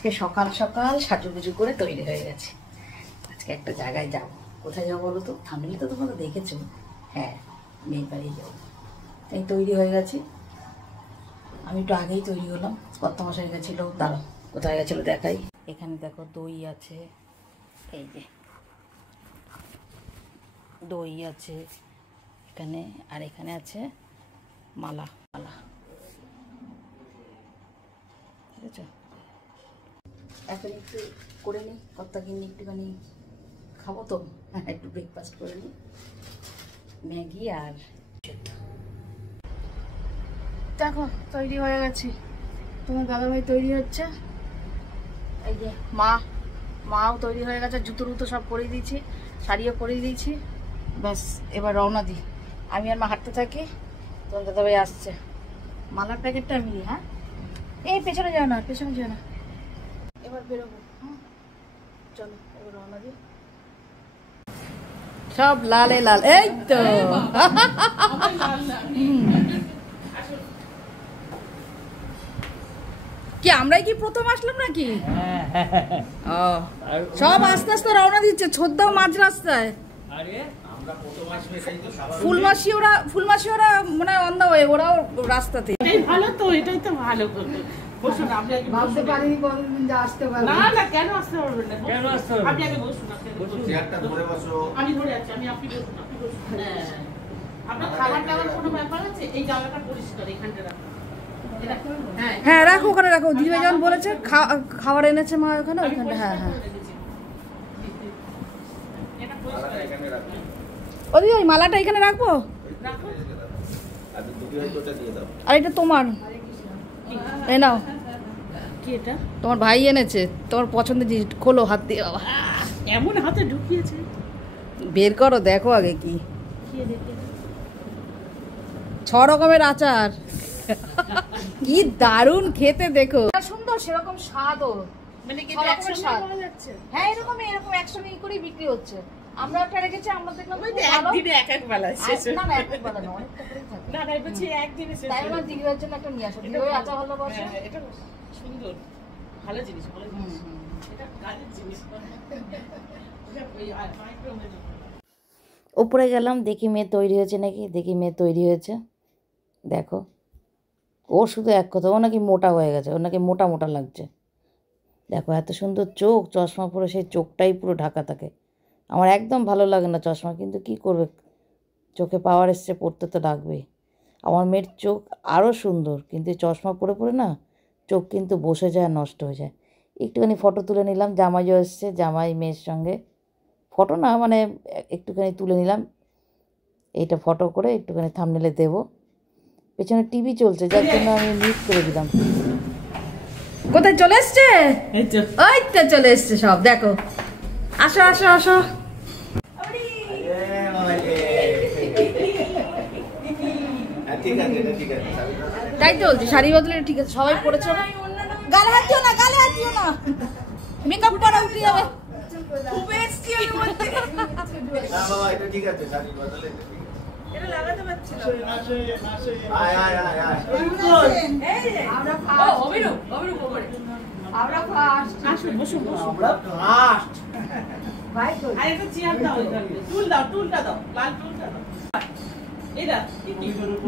আজকে সকাল সকাল সাজুগুজু করে তৈরি হয়ে গেছে। আজকে একটা জায়গায় যাব। কোথায় যাবো বলো তো? থামলে তো তোমরা দেখেছো। হ্যাঁ, মেয়ের বাড়ি যাবো, তাই তৈরি হয়ে গেছি। আমি একটু আগেই তৈরি হলাম। কর্তামশাই গেছিলো, দাঁড়াও কোথায় গেছিলো দেখাই। এখানে দেখো দই আছে, এই যে দই আছে এখানে, আর এখানে আছে মালা মালা, ঠিক আছে। এখন একটু করে নিই, কর্তাকে নিয়ে একটুখানি খাবো তো, একটু ব্রেকফাস্ট করে নিই, ম্যাগি আর দেখো তৈরি হয়ে গেছি। তোমার দাদাভাই তৈরি হচ্ছে, এই যে মাও তৈরি হয়ে গেছে, জুতো টুতো সব পরিয়ে দিয়েছি, শাড়িও পরিয়ে দিয়েছি। ব্যাস এবার রওনা দিই। আমি আর মা হাঁটতে থাকি, তোমার দাদাভাই আসছে। মালার প্যাকেটটা আমি নিই। হ্যাঁ, এই পেছনে যাও না, পেছনে যাও না, এবার বেরোবো। হ্যাঁ চলো এবার রওনা দিই। সব লালে লাল, এই তো কি আমরাই কি প্রথম আসলাম নাকি? ও সব আস্তে আস্তে রওনা দিচ্ছে, ছোদ্দাও মাঝ রাস্তায়। ফুলমাসি ওরা মানে অন দা ওয়ে, ওরাও রাস্তাতে। ভালো তো, এটাই তো ভালো। বসুন, আপনি আগে ভাবতে পারিনি কোনদিন যে আসতে পারবো। না না, কেন আসতে পারবেন না? কেন আসতে পারবেন? আপনি আগে বসুন, চেয়ারটা ধরে বসো। আমি ধরে আছি, আপনি বসুন, হ্যাঁ। আপনার খাবার দাবার কোনো ব্যাপার আছে? এই জায়গাটা পরিষ্কার, এখানটা রাখুন। হ্যাঁ রাখো, ওখানে রাখো। দিদিভাই যখন বলেছে খাবার এনেছে মা ওখানে, ওইখানটা। হ্যাঁ হ্যাঁ, ওই ওই মালাটা এখানে রাখবো, আর এটা তোমার, এই নাও। কি এটা? তোমার ভাই এনেছে, তোমার পছন্দের জিনিস। খোলো হাত দিয়ে। বাবা এমন হাতে ঢুকিয়েছে, বের করো, দেখো আগে কি 6 রকমের আচার। কি দারুণ খেতে, দেখো সুন্দর, সেরকম স্বাদও। মানে কি একসঙ্গে একসঙ্গে পাওয়া যাচ্ছে? হ্যাঁ এরকম একসঙ্গে করেই বিক্রি হচ্ছে। আমরা একটা রেখেছি, আমরা দেখলাম একদিনে এক বেলা শেষ। না না, এক বেলা না, অনেকটা করেই থাকে। না না, বলছি একদিনে শেষ। তাই আমার দিদির জন্য একটা নিয়ে আসো। দিদির আচার ভালো বসে। এটা সুন্দর, ভালো জিনিস, ভালো জিনিস। এটা কাজের জিনিস। উপরে গেলাম, দেখি মেয়ে তৈরি হয়েছে নাকি। দেখি মেয়ে তৈরি হয়েছে, দেখো। ও শুধু এক কথা, ও নাকি মোটা হয়ে গেছে, ও নাকি মোটা মোটা লাগছে। দেখো এত সুন্দর চোখ, চশমা পরে সেই চোখটাই পুরো ঢাকা থাকে। আমার একদম ভালো লাগে না চশমা, কিন্তু কি করবে, চোখে পাওয়ার এসছে, পড়তে তো লাগবেই। আমার মেয়ের চোখ আরও সুন্দর, কিন্তু চশমা পরে পরে না চোখ কিন্তু বসে যায়, নষ্ট হয়ে যায়। একটুখানি ফটো তুলে নিলাম, জামাইও এসছে, জামাই মেয়ের সঙ্গে। ফটো না মানে একটুখানি তুলে নিলাম, এইটা ফটো করে একটুখানি থাম্বনেলে দেবো। পেছনে টিভি চলছে, যার জন্য আমি মিউট করে দিলাম। কোথায় চলে এসছে? ওই তো চলে এসছে সব, দেখো। আসো আসো আসো। তাই তো বলছি, শাড়ি বদলে ঠিক আছে, সবাই পড়েছো। গালে হাত দিও না, গালে হাত দিও না, মেকআপ করা উঠে যাবে।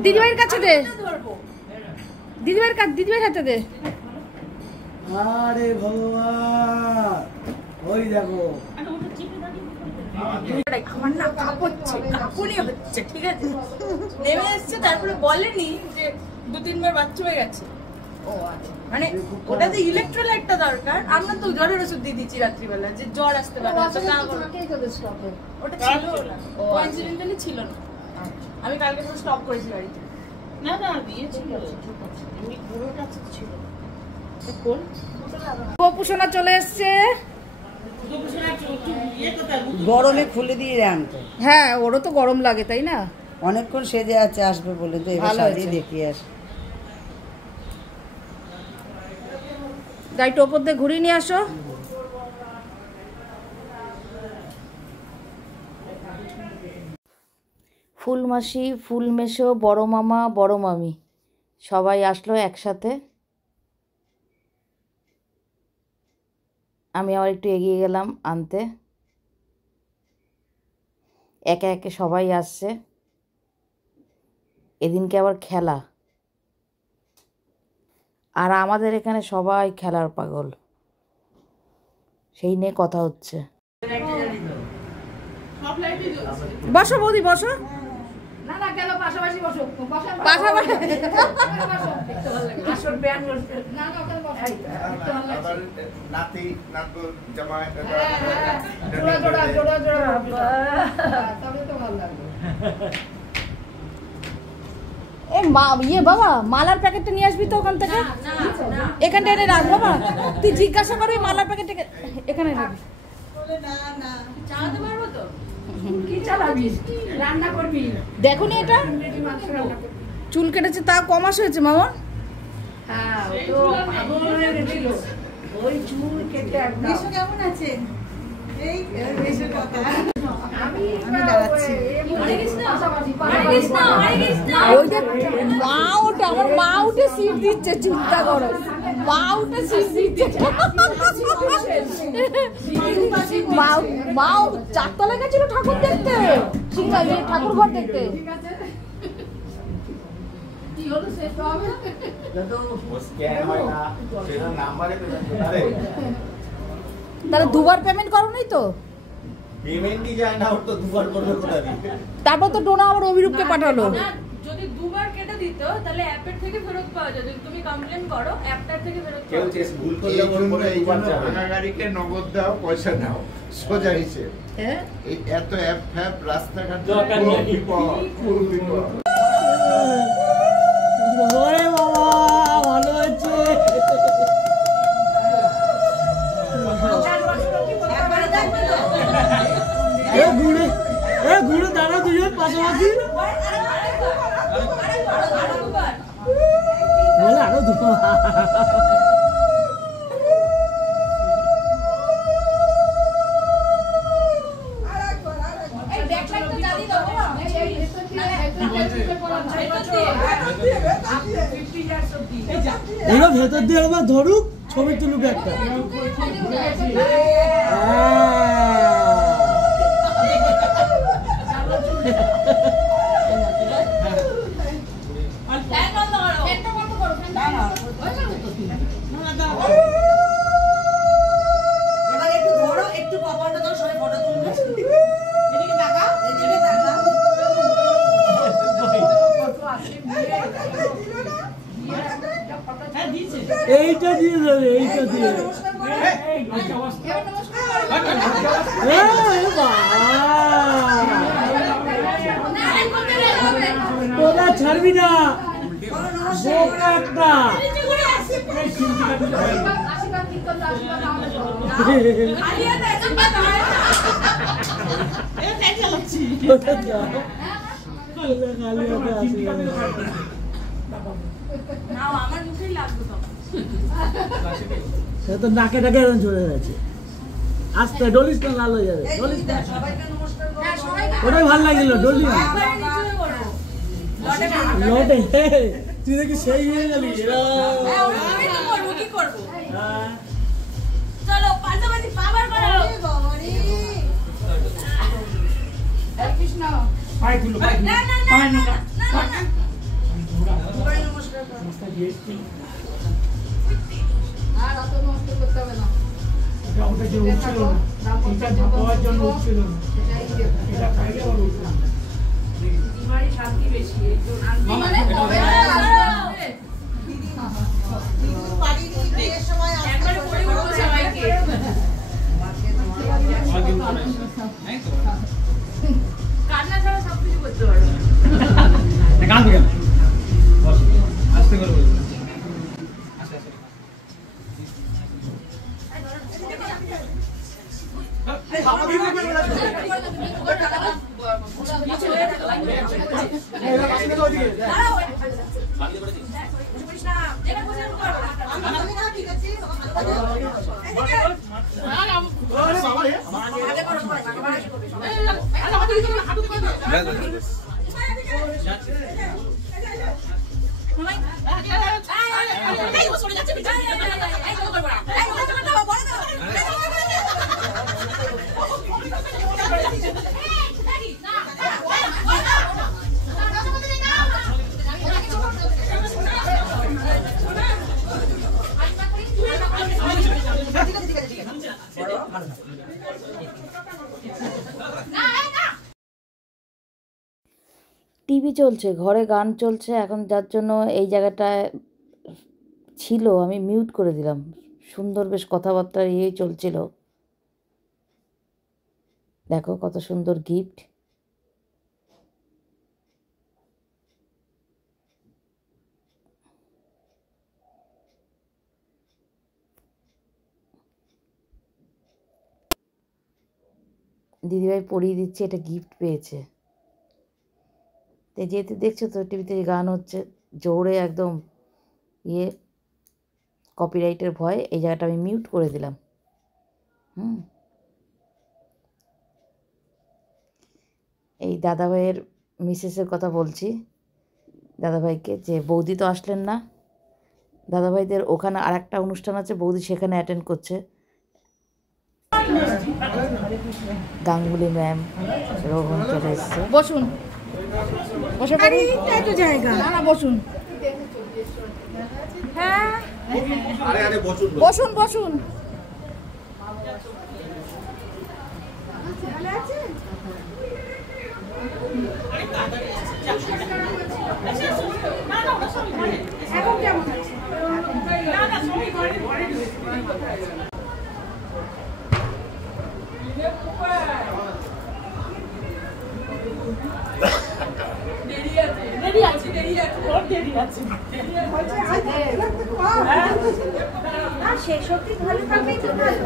দিদিভাইয়ের কাছে দে, দিদিভাইয়ের হাতে দে। আরে ভগবান, ওই দেখো আমার না কাঁপুনি হচ্ছে, ঠিক আছে। নেমে এসছে, তারপরে বলেনি যে 2-3 বার বাচ্চা হয়ে গেছে। ও আচ্ছা, মানে ওটা যে ইলেকট্রোলাইটটা দরকার। আমরা তো জ্বরের ওষুধ দিয়ে দিচ্ছি রাত্রিবেলা, যে জ্বর আসতে পারে। ওটা ছিল না, কোইন্সিডেন্টালি ছিল না। আমি কালকে তো স্টপ করেছি বাড়িতে। না না, দিয়েছিল, এমনি পুরোটা ছিল। কোন গোপুসোনা চলে এসছে। গরমে খুলে দিয়ে দেন তো। হ্যাঁ, ওরও তো গরম লাগে, তাই না? অনেকক্ষণ সেজে আছে, আসবে বলে তো এবার সাজিয়ে দেখিয়ে আস। গাড়িটা ওপর দিয়ে ঘুরিয়ে নিয়ে আসো। ফুলমাসি, ফুলমেশো, বড় মামা, বড় মামি সবাই আসলো একসাথে। আমি আবার একটু এগিয়ে গেলাম আনতে। একে একে সবাই আসছে। এদিনকে আবার খেলা, আর আমাদের এখানে সবাই খেলার পাগল, সেই নিয়ে কথা হচ্ছে। বসো বৌদি, বসো। না না, কেন পাশাপাশি বসো, পাশাপাশি আসল ব্যান্ড করতে না না, ওখানে বসো। আবার নাতি নাতবু জামাই জোড়া জোড়া জোড়া জোড়া, তবে তো ভালো লাগবে। এ মা, ইয়ে বাবা, মালার প্যাকেটটা নিয়ে আসবি তো ওখান থেকে, এখানটা এনে রাখ বাবা। তুই জিজ্ঞাসা করবি মালার প্যাকেটটা এখানে রাখবি। চালাতে পারবো তো? কি চালাবি? রান্না করবি? দেখো নি এটা চুল কেটেছে, তা কমাস হয়েছে মামা। হ্যাঁ, ও তো পাগল হয়ে গেছিল ওই চুল কেটে একদম। কেমন আছেন? এই বেশের কথা আমি দাঁড়াচ্ছি। ওই যে মা ওটা, আমার মা উঠে সিট দিচ্ছে, চিন্তা করো, মা উঠে সিট দিচ্ছে। মা চারতলা গেছিল ঠাকুর দেখতে, ঠাকুর ঘর দেখতে। তাহলে দুবার পেমেন্ট করো নি তো? পেমেন্টই যায় না, ওর তো দুবার করবে কোথায়? তারপর তো টোনা আবার অভিরূপকে পাঠালো। যদি দুবার কেটে দিত তাহলে অ্যাপের থেকে ফেরত পাওয়া যায়। যদি তুমি কমপ্লেন করো অ্যাপটার থেকে ফেরত কেউ পাওয়া যায়। ভুল করলে ওর পরে দুবার যাবে। ভাঙা গাড়িকে নগদ দাও, পয়সা নাও, সোজা হিসেব। এই এত অ্যাপ ফ্যাপ রাস্তাঘাট দরকার নেই। খুব বিপদ। ওরে বাবা, ভালো হয়েছে। ঘুরে দাঁড়া দুজন পাশাপাশি, বলে আরো দুবার। এবার ভেতর দিয়ে আবার ধরুক, ছবি তুলুক একটা। এবার একটু ধরো, একটু কপালটা ধরো, সবাই ফটো তুলবে। এদিকে তাকা, এদিকে তাকা। এইটা দিয়ে দেবে, এইটা দিয়ে। তোরা ছাড়বি না, বোকা একটা। সে তো নাকে টাকে এরকম চলে গেছে। আস্তে ডলিস না, লাল হয়ে যাবে। ডলিস না, সবাইকে নমস্কার করো। ওটাই ভালো লাগছিল। ডলি না লটে, তুই দেখি সেই হয়ে গেলি। চলো পাশাপাশি পাবার করো। কৃষ্ণ না না না না, সবাই নমস্কার করো। আর অত নষ্ট করতে হবে না। ওটা যে উঠছিল না, এটা ঝাঁপাবার জন্য উঠছিল না, এটা খাইলে আবার উঠছিল না। দিমারি শান্তি বেশি, এই তো শান্তি মানে কবে পারিনি, বিয়ের সময় আসতে একবারে পড়ে উঠবো সবাইকে। কান্না ছাড়া সবকিছু করতে পারো। কাঁদবে কেন? বসো, আস্তে করে বলবো। ঠিক আছে, সবাই টিভি চলছে, ঘরে গান চলছে এখন, যার জন্য এই জায়গাটায় ছিল আমি মিউট করে দিলাম। সুন্দর বেশ কথাবার্তা চলছিল। দেখো কত সুন্দর গিফট। দিদিভাই পরিয়ে দিচ্ছে, এটা গিফট পেয়েছে। তো যেহেতু দেখছো তো টিভিতে গান হচ্ছে জোরে একদম কপিরাইটের ভয় এই জায়গাটা আমি মিউট করে দিলাম। এই দাদাভাইয়ের মিসেসের কথা বলছি, দাদাভাইকে, যে বৌদি তো আসলেন না, দাদাভাইদের ওখানে আর একটা অনুষ্ঠান আছে, বৌদি সেখানে অ্যাটেন্ড করছে। গাঙ্গুলি ম্যাম, রোহন চলে এসছে। বসুন, বসে পড়ুন, একটু জায়গা না বসুন। হ্যাঁ বসুন বসুন। এখন কেমন আছে? সে সত্যি ভালো থাকবেই তো ভালো।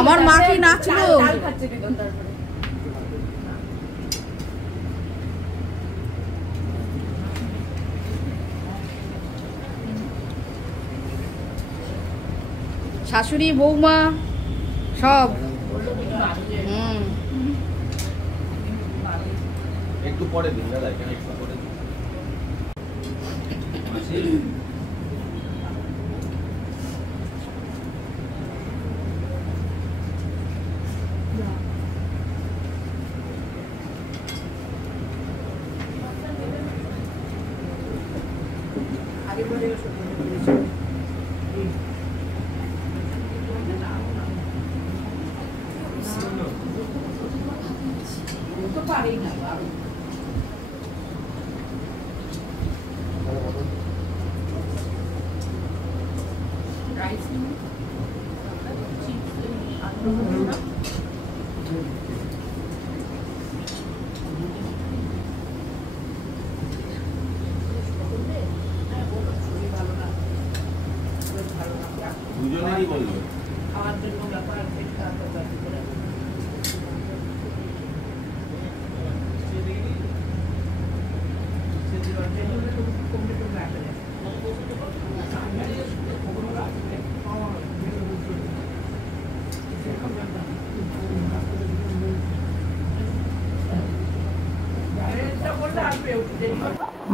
আমার মা কি নাচলো? শাশুড়ি বৌমা সব। একটু পরে দিন দাদা, এখানে একটু পরে দিন। দুজনেরই বললো খাওয়ার জন্য ব্যাপার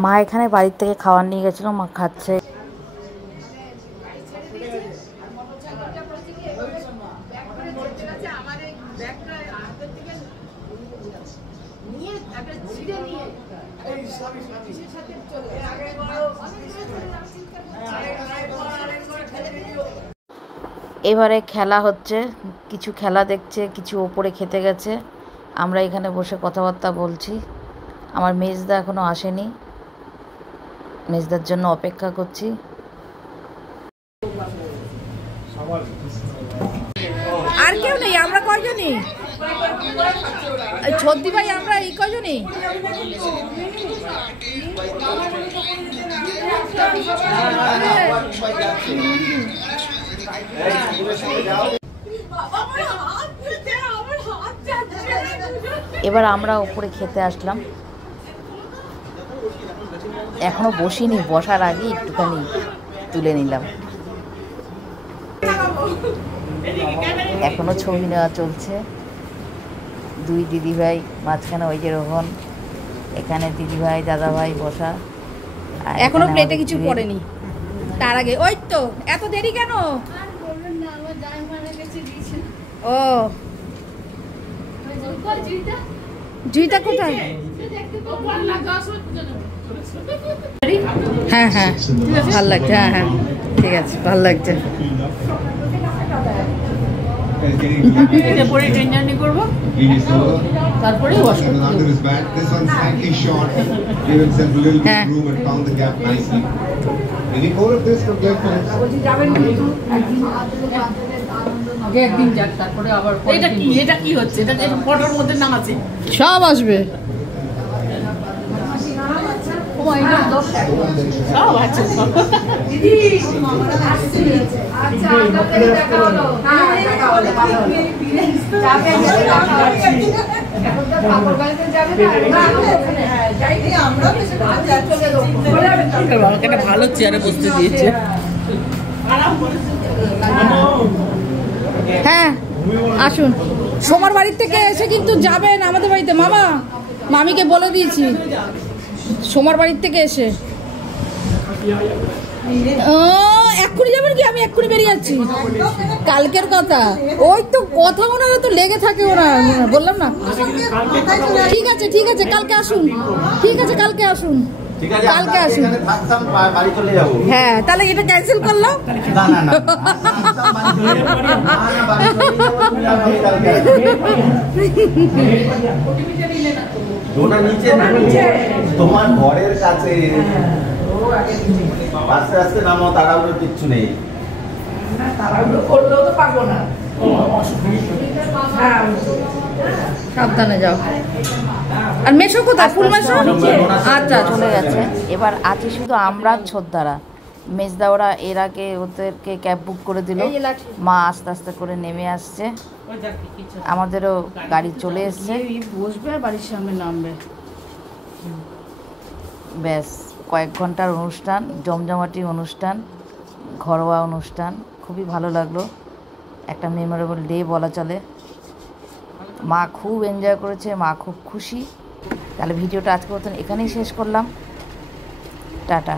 মা এখানে বাড়ির থেকে খাবার নিয়ে গেছিলো, মা খাচ্ছে। এবারে খেলা হচ্ছে, কিছু খেলা দেখছে, কিছু ওপরে খেতে গেছে। আমরা এখানে বসে কথাবার্তা বলছি। আমার মেজদা এখনো আসেনি, মেজদার জন্য অপেক্ষা করছি। আর কেউ নেই, আমরা কয়জনই, ছদ্দি ভাই আমরা এই কয়জনই। এবার আমরা ওপরে খেতে আসলাম। এখনো বসিনি, বসার আগে একটুখানি তুলে নিলাম। এখনো ছবি নেওয়া চলছে। দুই দিদিভাই, মাঝখানে ওই যে রোহন, এখানে দিদিভাই দাদাভাই বসা। এখনো প্লেটে কিছু পড়েনি। তার আগে ওই তো এত দেরি কেন? ও জুইটা কোথায়? হ্যাঁ হ্যাঁ ভাল লাগছে, হ্যাঁ হ্যাঁ ঠিক আছে, ভাল লাগছে। এটা পরে ট্রেন জার্নি করবো, তারপরে ওয়াশ করতে হবে। হ্যাঁ একদিন যাক, তারপরে আবার এটা কি, এটা কি হচ্ছে? এটা ফটোর মধ্যে নাম আছে, সব আসবে, সব আছে। দিদি ভালো চেয়ারে বসতে দিয়েছে। হ্যাঁ আসুন, সোমার বাড়ির থেকে এসে কিন্তু যাবেন আমাদের বাড়িতে। মামা মামিকে বলে দিয়েছি, সোমার বাড়ির থেকে এসে। এক্ষুনি যাবেন কি? আমি এক্ষুনি বেরিয়ে যাচ্ছি। কালকের কথা, ওই তো কথা ওনারা তো লেগে থাকে, ওরা বললাম না। ঠিক আছে ঠিক আছে, কালকে আসুন। ঠিক আছে কালকে আসুন, কালকে আসুন। হ্যাঁ তাহলে এটা ক্যান্সেল করলাম। তোমার ঘরের কাছে আস্তে আস্তে নামো, তাড়াহুড়ো কিচ্ছু নেই। সাবধানে যাও। আর মেশো কোথায়? ফুল মেশো। আচ্ছা চলে গেছে। এবার আছি শুধু আমরা ছোদ্দারা। মেজদা ওরা এর আগে ওদেরকে ক্যাব বুক করে দিল। মা আস্তে আস্তে করে নেমে আসছে, আমাদেরও গাড়ি চলে এসছে। বসবে আর বাড়ির সামনে নামবে। ব্যাস কয়েক ঘন্টার অনুষ্ঠান, জমজমাটি অনুষ্ঠান, ঘরোয়া অনুষ্ঠান, খুবই ভালো লাগলো। একটা মেমোরেবল ডে বলা চলে। মা খুব এনজয় করেছে, মা খুব খুশি। তাহলে ভিডিওটা আজকের মতন এখানেই শেষ করলাম। টাটা।